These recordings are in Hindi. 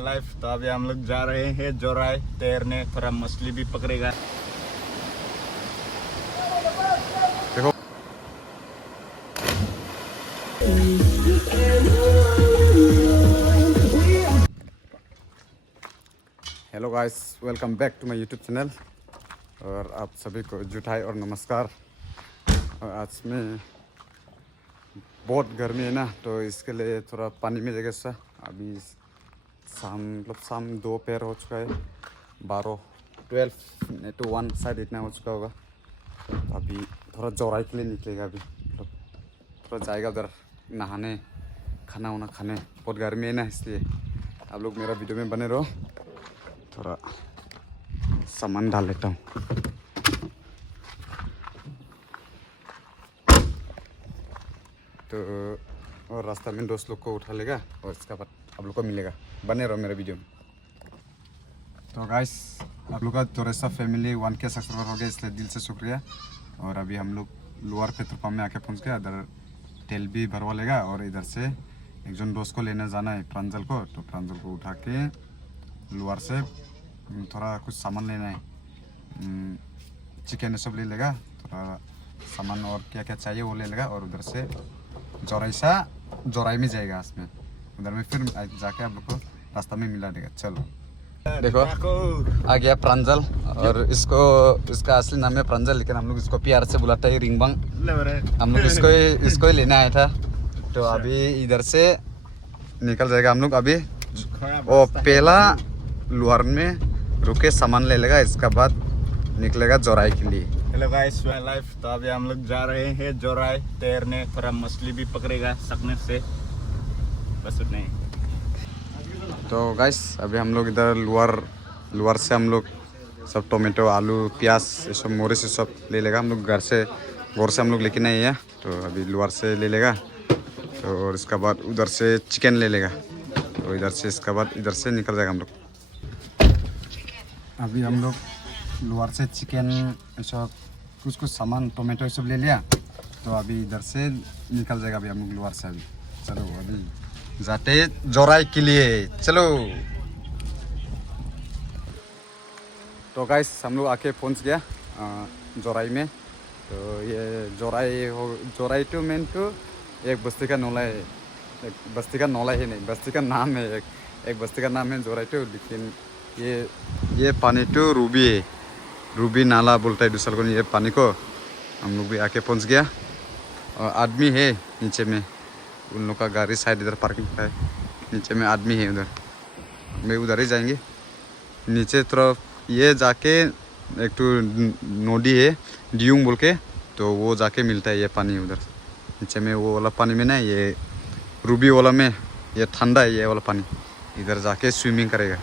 लाइफ। तो अभी हम लोग जा रहे हैं जोराई तैरने, थोड़ा मछली भी पकड़ेगा। देखो hello guys, welcome back to my YouTube channel. और आप सभी को जुटाई और नमस्कार। और आज में बहुत गर्मी है ना, तो इसके लिए थोड़ा पानी में जगह सा अभी शाम दोपहर हो चुका है। 12 to 1 शायद इतना हो चुका होगा। तो अभी थोड़ा जोराई के लिए निकलेगा। अभी थोड़ा जाएगा उधर नहाने, खाना वाना खाने। बहुत गर्मी है ना, इसलिए आप लोग मेरा वीडियो में बने रहो। थोड़ा सामान डाल लेता हूँ। तो और रास्ता में दोस्त लोग को उठा लेगा और इसका बाद आप लोग को मिलेगा। बने रहो मेरे वीडियो में। तो गाइस, आप लोग का थोड़ा सा फैमिली 1K सब्सक्राइबर हो गया, इसलिए दिल से शुक्रिया। और अभी हम लोग लोअर पेट्रोल पंप में आके पहुंच गया। इधर तेल भी भरवा लेगा और इधर से एक जन दोस्त को लेने जाना है, प्रांजल को। तो प्रांजल को उठा के लोअर से थोड़ा कुछ सामान लेना है। चिकन सब ले लेगा, थोड़ा सामान और क्या क्या चाहिए वो ले लेगा। और उधर से जोराई में जाएगा। इसमें उधर में फिर जाके आप लोग को रास्ता में मिला देगा। चलो देखो, आ गया प्रांजल। और इसका असली नाम है प्रांजल, लेकिन हम लोग इसको प्यार से बुलाते हैं रिंगबांग। हम लोग इसको ही लेने आया था। तो अभी इधर से निकल जाएगा हम लोग। अभी वो पहला लोअर में रुके सामान ले लेगा, इसका बाद निकलेगा जोराई के लिए। Hello guys, life. तो अभी हम लोग जा रहे हैं जोराई तैरने, थोड़ा मछली भी पकड़ेगा सकने से, बस उतना ही। तो गाइस, अभी हम लोग इधर लोअर से हम लोग सब टोमेटो, आलू, प्याज, ये सब मोरे से सब ले लेगा। हम लोग घर से हम लोग लेके नहीं है, तो अभी लोअर से ले लेगा। तो और इसका बाद उधर से चिकन ले लेगा। तो इधर से इसका बाद इधर से निकल जाएगा हम लोग। अभी हम लोग लोअर से चिकन, सब कुछ सामान, टोमेटो सब ले लिया। तो अभी इधर से निकल जाएगा अभी हम लोग लोअर से। अभी चलो, अभी जाते जोराई के लिए। चलो। तो गाइस, हम लोग आके पहुंच गया जोराई में। तो ये जोराई टू मेन टू एक बस्ती का नोला है। एक बस्ती का नोला ही नहीं, बस्ती का नाम है। एक बस्ती का नाम है जोराई टू। लेकिन ये पानी टू रूबी है, रूबी नाला बोलता है दूसरा को ये पानी को। हम लोग भी आके पहुंच गया। और आदमी है नीचे में, उन लोग का गाड़ी शायद इधर पार्किंग है। नीचे में आदमी है, उधर मैं उधर ही जाएंगे नीचे तरफ। ये जाके एक तो नदी है डियूंग बोल के, तो वो जाके मिलता है ये पानी उधर नीचे में। वो वाला पानी में ना, ये रूबी वाला में ये ठंडा है, ये वाला पानी। इधर जाके स्विमिंग करेगा।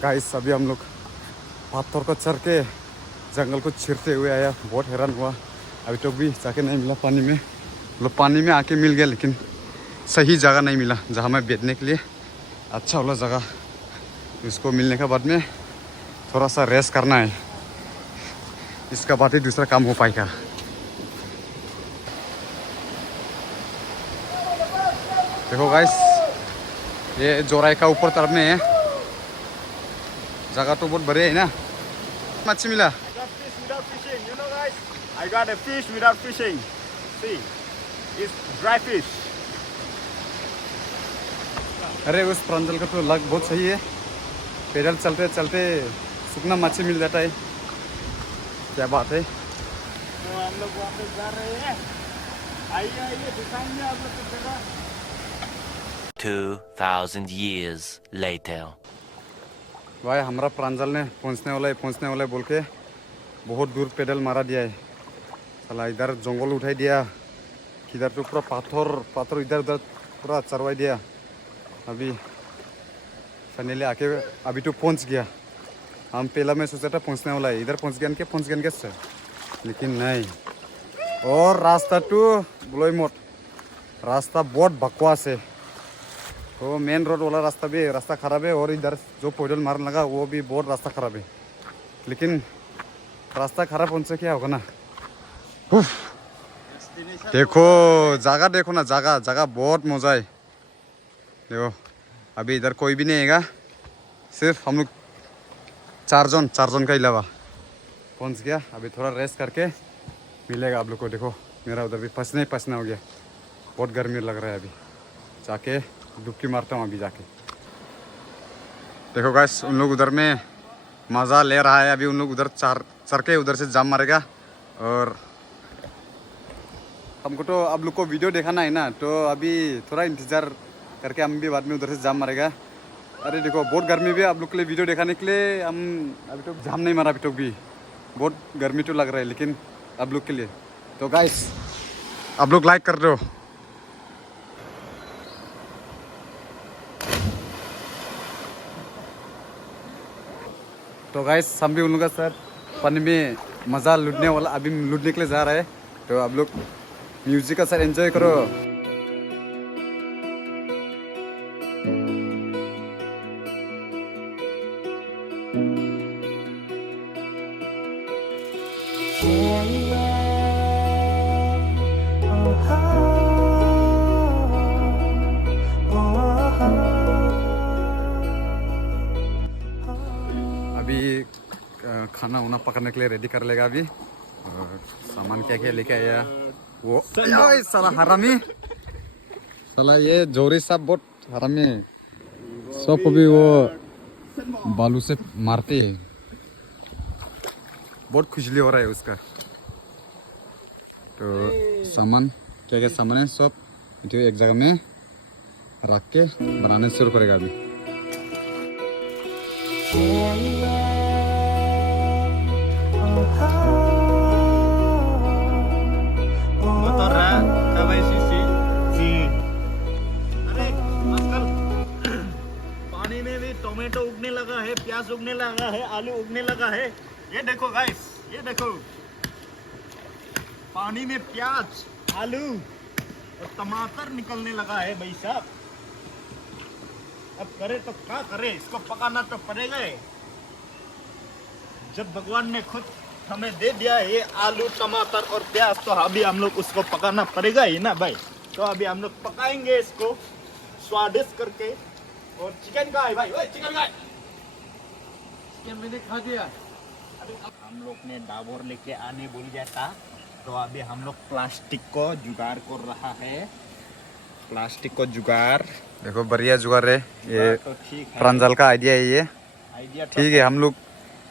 गाइस, अभी हम लोग पत्थर को चढ़ के जंगल को छिरते हुए आया। बहुत हैरान हुआ, अभी तक भी जाके नहीं मिला पानी में। मतलब पानी में आके मिल गया, लेकिन सही जगह नहीं मिला जहाँ मैं बैठने के लिए अच्छा वाला जगह। इसको मिलने के बाद में थोड़ा सा रेस्ट करना है, इसका बाद ही दूसरा काम हो पाएगा। देखो गाइस, ये जोराई का ऊपर तरफ में है। जगह तो बहुत बढ़िया है ना। मच्छी मिला। I got a fish without fishing. See, it's dry fish. अरे उस प्रांजल का तो लग बहुत सही है। पैदल चलते चलते सुखना मच्छी मिल जाता है। क्या बात है। तो हम लोग वापस जा रहे हैं। आइए दिखाएंगे आप लोग की जगह। 2000 years later. भाई, हमारा प्रांजल ने पहुंचने वाला है बोल के बहुत दूर पैदल मारा दिया है। साला इधर जंगल उठाई दिया, किधर तो पूरा पाथर इधर उधर पूरा चरवाई दिया। अभी फाइनली आके अभी तो पहुंच गया। हम पहला में सोचा था पहुंचने वाला है, इधर पहुंच गया कैसे, लेकिन नहीं। और रास्ता तो बोलो मत, रास्ता बहुत बकवास है। तो मेन रोड वाला रास्ता खराब है, और इधर जो पैदल मारने लगा वो भी बहुत रास्ता खराब है। लेकिन रास्ता खराब होने से क्या होगा ना। उफ, देखो जगह, देखो ना जगह बहुत मजा है। देखो अभी इधर कोई भी नहीं है, सिर्फ हम लोग चार जन का अलावा पहुंच गया। अभी थोड़ा रेस्ट करके मिलेगा आप लोग को। देखो मेरा उधर भी पसीना हो गया, बहुत गर्मी लग रहा है। अभी जाके डुबकी मारता हूँ अभी जाके। देखो गाइस उन लोग उधर में मज़ा ले रहा है। अभी उन लोग उधर चढ़ के उधर से जाम मारेगा, और हमको तो आप लोग को वीडियो दिखाना है ना, तो अभी थोड़ा इंतज़ार करके हम भी बाद में उधर से जाम मारेगा। अरे देखो बहुत गर्मी भी है, आप लोग के लिए वीडियो दिखाने के लिए हम अभी तो जाम नहीं मारा। अभी तो भी बहुत गर्मी तो लग रहा है, लेकिन आप लोग के लिए तो गाइस आप लोग लाइक कर दो। तो गाइस हम भी उन लोगों के साथ पानी में मज़ा लूटने वाला, अभी लूटने के लिए जा रहा है। तो आप लोग म्यूजिक का साथ एंजॉय करो। अभी खाना उना पकड़ने के लिए रेडी कर लेगा अभी। और सामान क्या क्या लेके आया वो, ओए साला हरामी, साला ये जोरी साहब बहुत हरामी, सबको भी वो बालू से मारते हैं, बहुत खुजली हो रहा है उसका। तो सामान क्या क्या सामान है सब जो एक जगह में रख के बनाने शुरू करेगा अभी। पानी में भी टोमेटो उगने लगा है, प्याज उगने लगा है, आलू उगने लगा है। ये देखो गाइस, ये देखो पानी में प्याज, आलू और टमाटर निकलने लगा है भाई साहब। अब करे तो क्या करे, इसको पकाना तो पड़ेगा ही। जब भगवान ने खुद हमें दे दिया है ये आलू, टमाटर और प्याज, तो अभी हम लोग उसको पकाना पड़ेगा ही ना भाई। तो अभी हम लोग पकाएंगे इसको स्वादिष्ट करके। और चिकन का है भाई, ओए चिकन का है। चिकन मैंने खा दिया। हम लोग ने डाबर लेके आने भूल गया था, तो अभी हम लोग प्लास्टिक को जुगाड़ कर रहा है। प्लास्टिक को जुगाड़, देखो बढ़िया जुगाड़ है ये, तो ठीक है, प्रांजल का आइडिया है ये। आइडिया ठीक है हम लोग,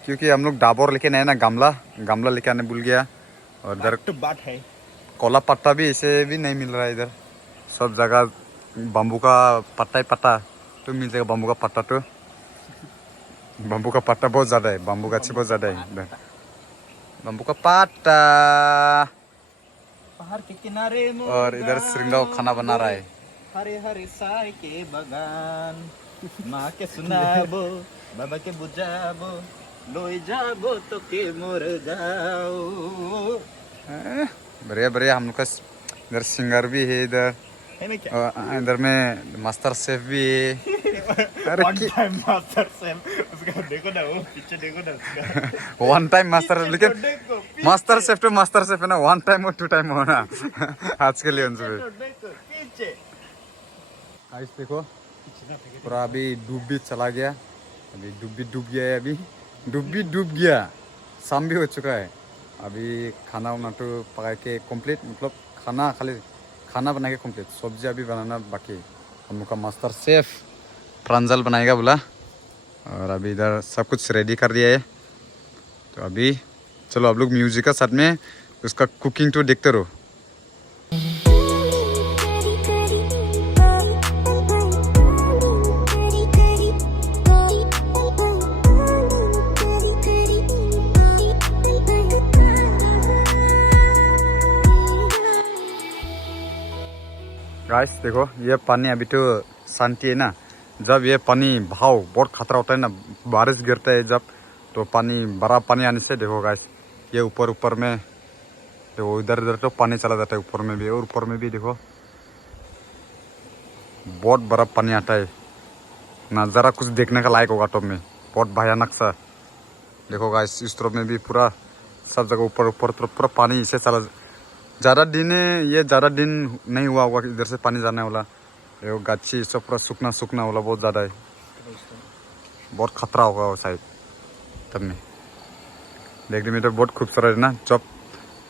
क्योंकि हम लोग डाबर लेके नहीं ना, गमला लेके आने भूल गया। और इधर तो बात है, कोला पत्ता भी इसे भी नहीं मिल रहा है इधर। सब जगह बम्बू का पत्ता ही पत्ता तो मिल जाएगा। बम्बू का पत्ता बहुत ज़्यादा है, बम्बू का बहुत ज़्यादा है इधर। बम्बू का पत्ता पहाड़ के किनारे और इधर श्रृंगार खाना बना रहा है। हरे हरे साय के बगान, माँ के सुनाबो, बाबा के बुझाबो, लोई जाबो तो के मोर जाओ। बढ़िया हम लोग का इधर सिंगर भी है इधर, है ना क्या? और इधर में मास्टर शेफ भी है। अरे वन टाइम मास्टर शेफ, उसका देखो ना, वो पीछे देखो ना उसका। वन टाइम मास्टर, लेकिन मास्टर शेफ है ना, वन टाइम और टू टाइम हो ना। आज के लिए उनसे पीछे गाइस देखो पूरा अभी डूब भी चला गया, अभी डूब गया है, अभी डूब गया, शाम भी हो चुका है। अभी खाना वाना तो पका के कंप्लीट, मतलब खाना बना के कंप्लीट, सब्जी अभी बनाना बाकी। हम लोग का मास्टर शेफ प्रांजल बनाएगा बोला, और अभी इधर सब कुछ रेडी कर दिया है। तो अभी चलो आप लोग म्यूजिक का साथ में उसका कुकिंग तो देखते रहो। गाइस देखो ये पानी अभी तो शांति है ना, जब ये पानी भाव बहुत खतरा होता है ना, बारिश गिरता है जब, तो बड़ा पानी आने से देखो गाइस ये ऊपर में देखो, इधर तो पानी चला जाता है ऊपर में भी, और ऊपर में भी देखो बहुत बड़ा पानी आता है, नज़ारा कुछ देखने का लायक होगा टॉप में, बहुत भयानक सा। देखो गाइस इस तरफ में भी पूरा सब जगह ऊपर ऊपर तरफ पूरा पानी इसे चला। ज़्यादा दिन ये ज़्यादा दिन नहीं हुआ होगा इधर से पानी जाने वाला। देखो गाछी सब पूरा सूखना सूखना वाला बहुत ज़्यादा है, बहुत खतरा होगा वो साइड तब में। देखने में तो बहुत खूबसूरत है ना, जब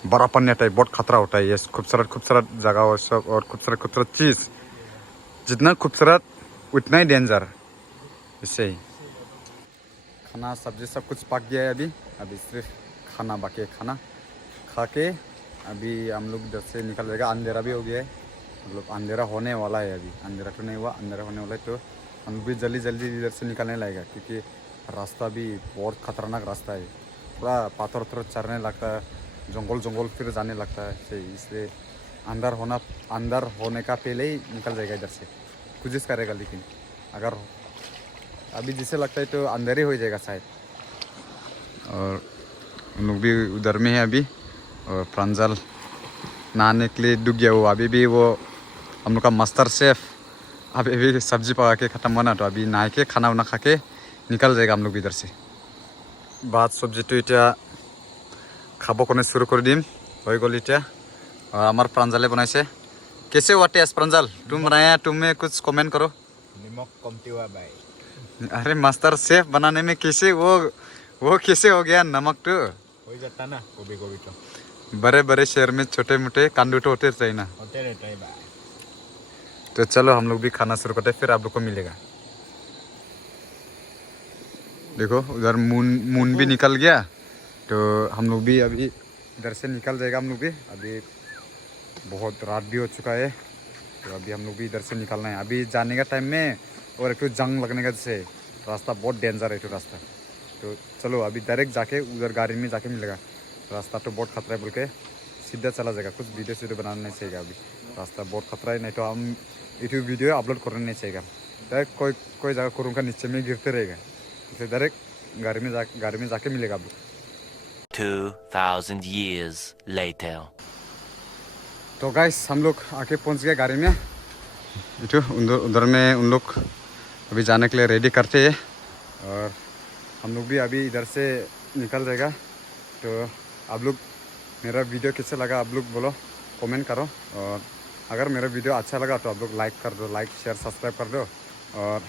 बड़ा पानी आता है बहुत खतरा होता है। ये खूबसूरत खूबसूरत जगह और सब और खूबसूरत खूबसूरत चीज़, जितना खूबसूरत उतना ही डेंजर। इससे ही खाना सब्जी सब कुछ पक गया है अभी, अभी सिर्फ खाना बाकी है। खाना खा के अभी हम लोग इधर से निकल जाएगा। अंधेरा भी हो गया है, मतलब अंधेरा होने वाला है। अभी अंधेरा तो नहीं हुआ, अंधेरा होने वाला है, तो हम भी जल्दी जल्दी इधर से निकलने लगेगा, क्योंकि रास्ता भी बहुत खतरनाक रास्ता है। पूरा पाथर उथर चढ़ने लगता है, जंगल जंगल फिर जाने लगता है सही। इसलिए अंदर होने का पहले ही निकल जाएगा इधर से, कोशिश करेगा। लेकिन अगर अभी जिसे लगता है तो अंदर ही हो जाएगा शायद। और उन लोग भी उधर में है अभी, और प्रांजल नहाने के लिए डूब गया वो। अभी भी वो हम लोग का मास्टर शेफ अभी भी सब्जी पका के ख़त्म होना, तो अभी नहा के खाना वाना खा के निकल जाएगा हम लोग इधर से। भात सब्जी तो इतना खाब करने शुरू कर दिम हो गल इतना। और हमार प्रांजले बनाइसे। कैसे हुआ टेस्ट प्रांजल? तुम बनाया, तुम्हें कुछ कमेंट करो। निमक कमती हुआ भाई। अरे मास्टर शेफ बनाने में कैसे वो कैसे हो गया नमक? तो हो जाता ना कभी कभी तो, बड़े बड़े शहर में छोटे मोटे कांडू तो होते रहते ना। होते रहता है भाई। तो चलो हम लोग भी खाना शुरू करते हैं, फिर आप लोग को मिलेगा। देखो उधर मून भी निकल गया, तो हम लोग भी अभी इधर से निकल जाएगा। हम लोग भी अभी बहुत रात भी हो चुका है, तो अभी हम लोग भी इधर से निकलना है अभी जाने का टाइम में। और एक तो जंग लगने का जैसे रास्ता बहुत डेंजर है तो रास्ता। तो चलो अभी डायरेक्ट जाके उधर गाड़ी में जाके मिलेगा। रास्ता तो बहुत खतरा है बोल के सीधा चला जाएगा, कुछ वीडियो बनाना नहीं चाहिए। अभी रास्ता बहुत खतरा है, नहीं तो हम यूट्यूब वीडियो अपलोड करना नहीं चाहिए। डायरेक्ट कोई जगह करूँगा नीचे में गिरते रहेगा, इसलिए डायरेक्ट गाड़ी में जाके मिलेगा। अब 2000 years later. तो गाइस हम लोग आके पहुंच गए गाड़ी में। तो उधर में उन लोग अभी जाने के लिए रेडी करते हैं, और हम लोग भी अभी इधर से निकल जाएगा। तो आप लोग मेरा वीडियो कैसे लगा आप लोग बोलो, कमेंट करो। और अगर मेरा वीडियो अच्छा लगा तो आप लोग लाइक कर दो, लाइक शेयर सब्सक्राइब कर दो। और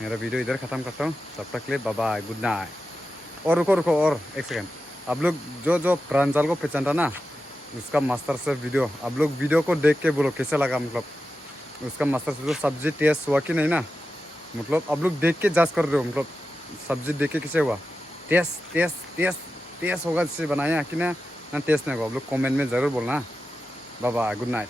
मेरा वीडियो इधर ख़त्म करता हूँ, तब तक के लिए बाय बाय, गुड नाइट। और रुको और एक सेकेंड, आप लोग जो प्रांजल को पहचानता ना, उसका मास्टर शेफ वीडियो आप लोग वीडियो को देख के बोलो कैसे लगा। मतलब उसका मास्टर शेफ सब्जी टेस्ट हुआ कि नहीं ना, मतलब आप लोग देख के जज कर दो। मतलब सब्जी देख के कैसे हुआ, टेस्ट होगा जिससे बनाया कि ना टेस्ट नहीं होगा, आप लोग कमेंट में ज़रूर बोलना। Bye bye, good night.